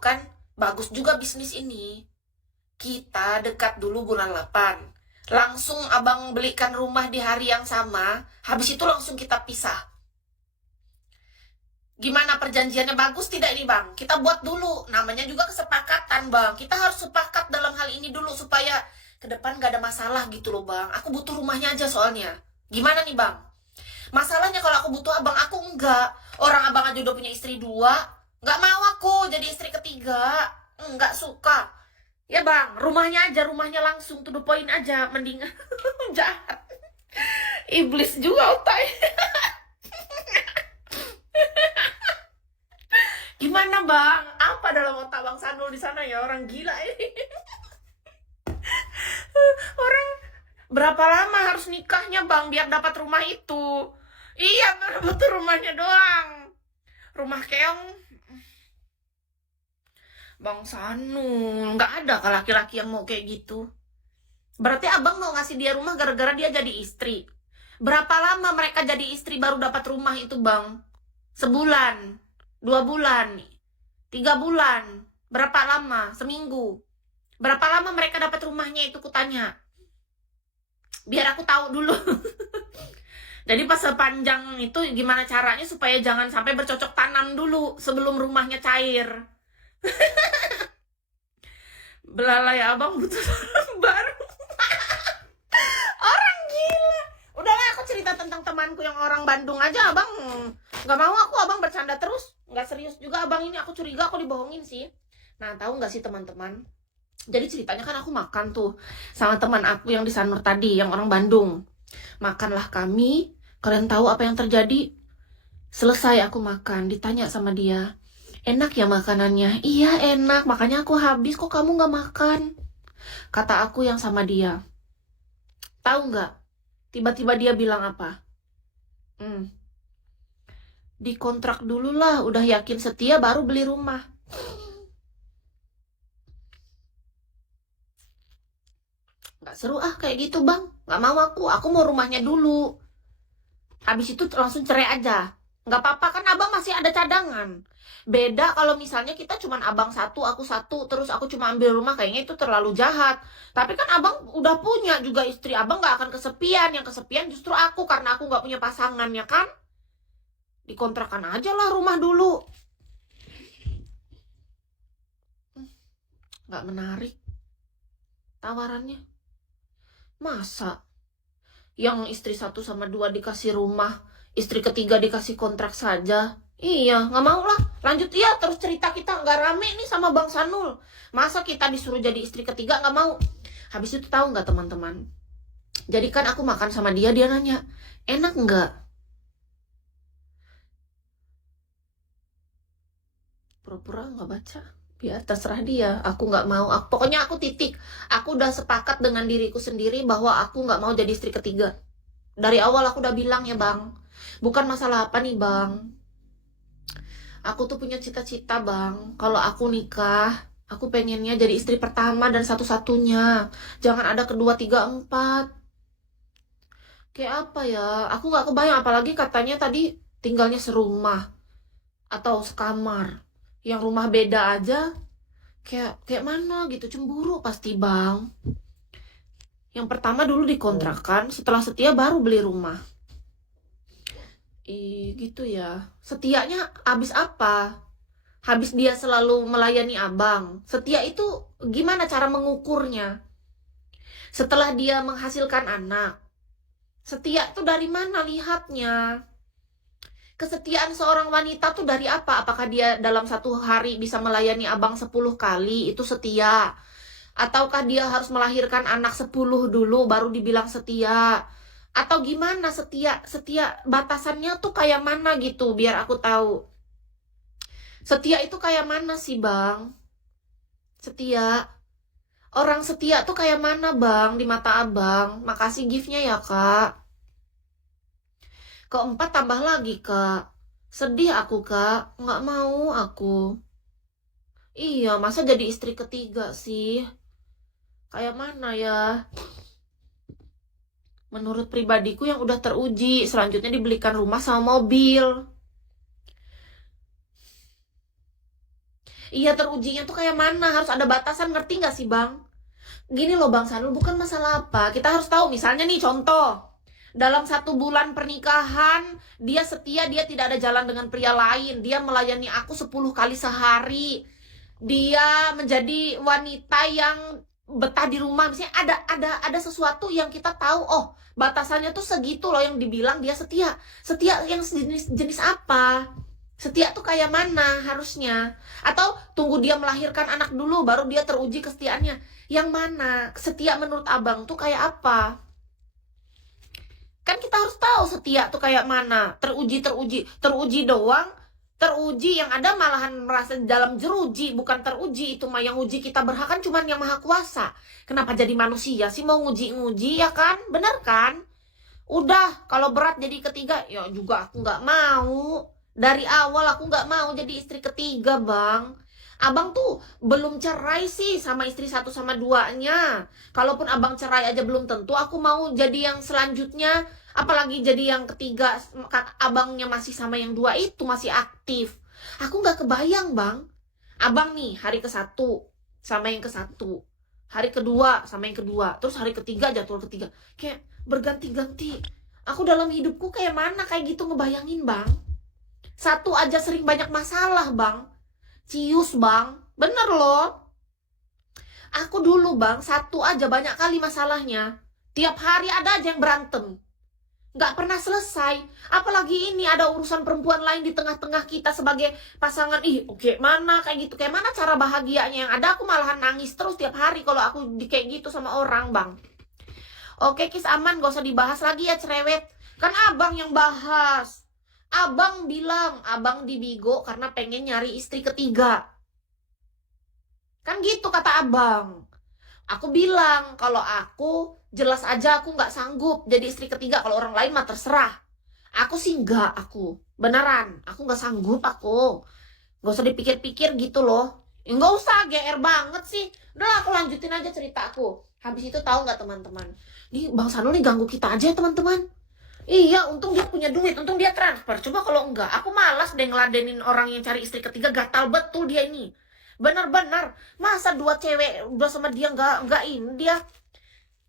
kan, bagus juga bisnis ini. Kita dekat dulu bulan 8. Langsung abang belikan rumah di hari yang sama, habis itu langsung kita pisah. Gimana perjanjiannya, bagus tidak ini bang? Kita buat dulu, namanya juga kesepakatan bang. Kita harus sepakat dalam hal ini dulu supaya ke depan gak ada masalah gitu loh bang. Aku butuh rumahnya aja soalnya. Gimana nih bang? Masalahnya kalau aku butuh abang, aku enggak. Orang abang aja udah punya istri 2. Nggak mau aku jadi istri ketiga. Enggak suka. Ya bang, rumahnya aja, rumahnya langsung to the point aja. Mending jahat. Iblis juga otaknya. Gimana bang? Apa dalam otak bang Sanul di sana ya? Orang gila ini. Orang berapa lama harus nikahnya bang biar dapat rumah itu? Iya, baru butuh rumahnya doang. Rumah keong. Bang Sanul, nggak ada kan laki-laki yang mau kayak gitu. Berarti abang mau ngasih dia rumah gara-gara dia jadi istri. Berapa lama mereka jadi istri baru dapat rumah itu bang? Sebulan, 2 bulan, 3 bulan. Berapa lama? Seminggu. Berapa lama mereka dapat rumahnya itu kutanya? Biar aku tahu dulu. Jadi pas sepanjang itu gimana caranya supaya jangan sampai bercocok tanam dulu sebelum rumahnya cair. Belalai abang butuh orang baru. Orang gila. Udahlah, aku cerita tentang temanku yang orang Bandung aja abang. Nggak mau aku, abang bercanda terus. Nggak serius juga abang ini, aku curiga aku dibohongin sih. Nah, tahu nggak sih teman-teman? Jadi ceritanya kan aku makan tuh sama teman aku yang di Sanur tadi, yang orang Bandung. Makanlah kami, kalian tahu apa yang terjadi? Selesai aku makan, ditanya sama dia, enak ya makanannya? Iya enak, makanya aku habis, kok kamu nggak makan? Kata aku yang sama dia. Tahu nggak? Tiba-tiba dia bilang apa? Dikontrak dulu lah, udah yakin setia baru beli rumah. Nggak seru ah kayak gitu bang, nggak mau aku mau rumahnya dulu. Habis itu langsung cerai aja. Nggak apa-apa kan abang masih ada cadangan. Beda kalau misalnya kita cuman abang satu, aku satu, terus aku cuma ambil rumah, kayaknya itu terlalu jahat. Tapi kan abang udah punya juga istri, abang nggak akan kesepian. Yang kesepian justru aku, karena aku nggak punya pasangan ya kan. Dikontrakan aja lah rumah dulu. Nggak menarik tawarannya. Masa yang istri 1 sama 2 dikasih rumah, istri ketiga dikasih kontrak saja? Iya, nggak mau lah. Lanjut ya, terus cerita kita nggak rame nih sama Bang Sanul. Masa kita disuruh jadi istri ketiga, nggak mau. Habis itu tahu nggak teman-teman? Jadi kan aku makan sama dia, dia nanya, enak nggak? Pura-pura nggak baca. Ya terserah dia, aku nggak mau. Pokoknya aku titik. Aku udah sepakat dengan diriku sendiri bahwa aku nggak mau jadi istri ketiga. Dari awal aku udah bilang ya bang. Bukan masalah apa nih bang. Aku tuh punya cita-cita bang. Kalau aku nikah, aku pengennya jadi istri pertama dan satu-satunya. Jangan ada kedua, tiga, empat. Kayak apa ya? Aku nggak kebayang. Apalagi katanya tadi tinggalnya serumah atau sekamar. Yang rumah beda aja. Kayak mana gitu, cemburu pasti bang. Yang pertama dulu dikontrakan, setelah setia baru beli rumah. Gitu ya. Setianya habis apa? Habis dia selalu melayani abang. Setia itu gimana cara mengukurnya? Setelah dia menghasilkan anak. Setia itu dari mana lihatnya? Kesetiaan seorang wanita tuh dari apa? Apakah dia dalam satu hari bisa melayani abang 10 kali? Itu setia. Ataukah dia harus melahirkan anak 10 dulu baru dibilang setia? Atau gimana setia? Setia batasannya tuh kayak mana gitu biar aku tahu. Setia itu kayak mana sih bang? Setia. Orang setia tuh kayak mana bang di mata abang? Makasih giftnya ya kak. Keempat tambah lagi kak. Sedih aku kak. Nggak mau aku. Iya masa jadi istri ketiga sih? Kayak mana ya? Menurut pribadiku yang udah teruji, selanjutnya dibelikan rumah sama mobil. Iya, terujinya tuh kayak mana? Harus ada batasan, ngerti nggak sih Bang? Gini loh Bang Sanul, bukan masalah apa. Kita harus tahu, misalnya nih contoh. Dalam 1 bulan pernikahan, dia setia, dia tidak ada jalan dengan pria lain. Dia melayani aku 10 kali sehari. Dia menjadi wanita yang betah di rumah. Misalnya ada sesuatu yang kita tahu, oh batasannya tuh segitu loh yang dibilang dia setia. Setia yang jenis apa? Setia tuh kayak mana harusnya? Atau tunggu dia melahirkan anak dulu baru dia teruji kesetiaannya. Yang mana? Setia menurut abang tuh kayak apa? Kan kita harus tahu setia tuh kayak mana. Teruji doang. Teruji yang ada malahan merasa dalam jeruji, bukan teruji. Itu mah yang uji kita berhak kan cuman yang maha kuasa. Kenapa jadi manusia sih mau nguji-nguji ya kan? Bener kan? Udah, kalau berat jadi ketiga, ya juga aku nggak mau. Dari awal aku nggak mau jadi istri ketiga, Bang. Abang tuh belum cerai sih sama istri 1 sama 2-nya. Kalaupun abang cerai aja belum tentu aku mau jadi yang selanjutnya. Apalagi jadi yang ketiga, abangnya masih sama yang 2 itu, masih aktif. Aku nggak kebayang, Bang. Abang nih, hari ke-1 sama yang ke-1. Hari kedua sama yang kedua. Terus hari ketiga, jadwal ketiga. Kayak berganti-ganti. Aku dalam hidupku kayak mana kayak gitu ngebayangin Bang. Satu aja sering banyak masalah Bang. Cius Bang. Bener loh. Aku dulu Bang, satu aja banyak kali masalahnya. Tiap hari ada aja yang berantem. Nggak pernah selesai. Apalagi ini ada urusan perempuan lain di tengah-tengah kita sebagai pasangan. Oke, mana kayak gitu. Kayak mana cara bahagianya yang ada? Aku malahan nangis terus tiap hari kalau aku kayak gitu sama orang Bang. Oke, Kis aman, gak usah dibahas lagi ya cerewet. Kan abang yang bahas. Abang bilang, abang dibigo karena pengen nyari istri ketiga. Kan gitu kata abang. Aku bilang, kalau aku jelas aja aku gak sanggup jadi istri ketiga. Kalau orang lain mah terserah. Aku sih enggak, aku. Beneran, aku gak sanggup aku. Gak usah dipikir-pikir gitu loh. Nggak usah, GR banget sih. Udah aku lanjutin aja cerita aku. Habis itu tahu nggak teman-teman? Nih Bang Sanul nih ganggu kita aja teman-teman. Iya, untung dia punya duit, untung dia transfer. Coba kalau enggak, aku malas deh ngeladenin orang yang cari istri ketiga, gatal betul dia ini. Bener-bener, masa 2 cewek udah sama dia nggak ini dia.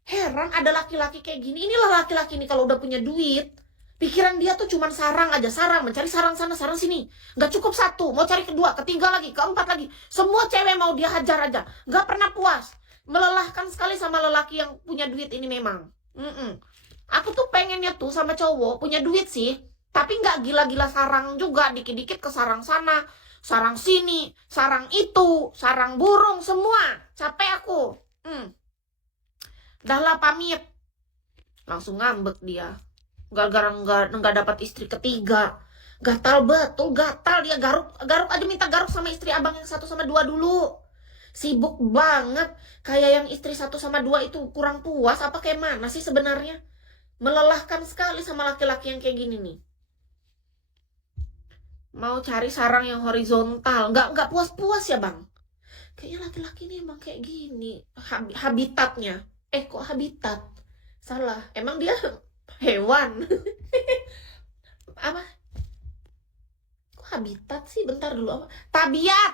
Heran ada laki-laki kayak gini. Inilah laki-laki nih kalau udah punya duit. Pikiran dia tuh cuman sarang aja, sarang, mencari sarang sana, sarang sini. Nggak cukup 1, mau cari kedua, ketiga lagi, keempat lagi. Semua cewek mau dia hajar aja, nggak pernah puas. Melelahkan sekali sama lelaki yang punya duit ini memang. Aku tuh pengennya tuh sama cowok punya duit sih, tapi nggak gila-gila sarang juga, dikit-dikit ke sarang sana, sarang sini, sarang itu, sarang burung, semua. Capek aku. Dah lah pamit. Langsung ngambek dia. Gara-gara nggak dapat istri ketiga. Gatal betul, gatal dia, garuk aja minta garuk sama istri abang yang 1 sama 2 dulu. Sibuk banget. Kayak yang istri 1 sama 2 itu kurang puas apa kayak mana sih sebenarnya? Melelahkan sekali sama laki-laki yang kayak gini nih. Mau cari sarang yang horizontal, nggak puas-puas ya bang. Kayaknya laki-laki ini emang kayak gini habitatnya. Kok habitat? Salah, emang dia hewan. Apa? Kok habitat sih? Bentar dulu, apa? Tabiat.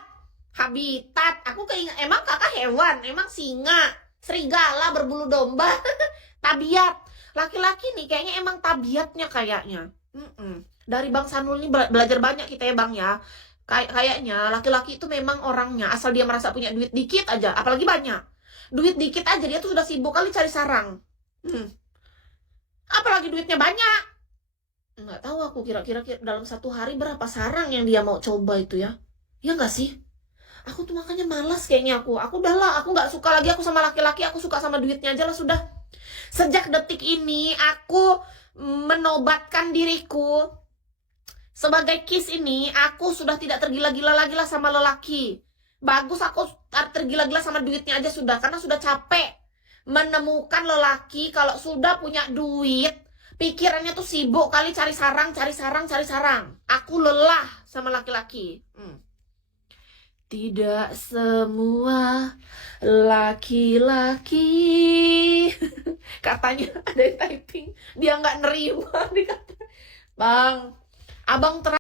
Habitat. Aku keinget, emang kakak hewan? Emang singa, serigala, berbulu domba. Tabiat. Laki-laki nih kayaknya emang tabiatnya kayaknya. Dari Bang Sanul nih belajar banyak kita ya bang ya. Kayaknya laki-laki itu memang orangnya asal dia merasa punya duit dikit aja, apalagi banyak. Duit dikit aja dia tuh sudah sibuk kali cari sarang. Apalagi duitnya banyak. Nggak tahu aku kira-kira dalam 1 hari berapa sarang yang dia mau coba itu ya. Ya nggak sih? Aku tuh makanya malas kayaknya aku. Aku udahlah, aku nggak suka lagi aku sama laki-laki, aku suka sama duitnya aja lah sudah. Sejak detik ini aku menobatkan diriku. Sebagai Kis ini, aku sudah tidak tergila-gila lagi lah sama lelaki. Bagus aku tergila-gila sama duitnya aja sudah. Karena sudah capek menemukan lelaki kalau sudah punya duit. Pikirannya tuh sibuk kali cari sarang. Aku lelah sama laki-laki. Tidak semua laki-laki. Katanya ada yang typing. Dia nggak nerima. Bang, abang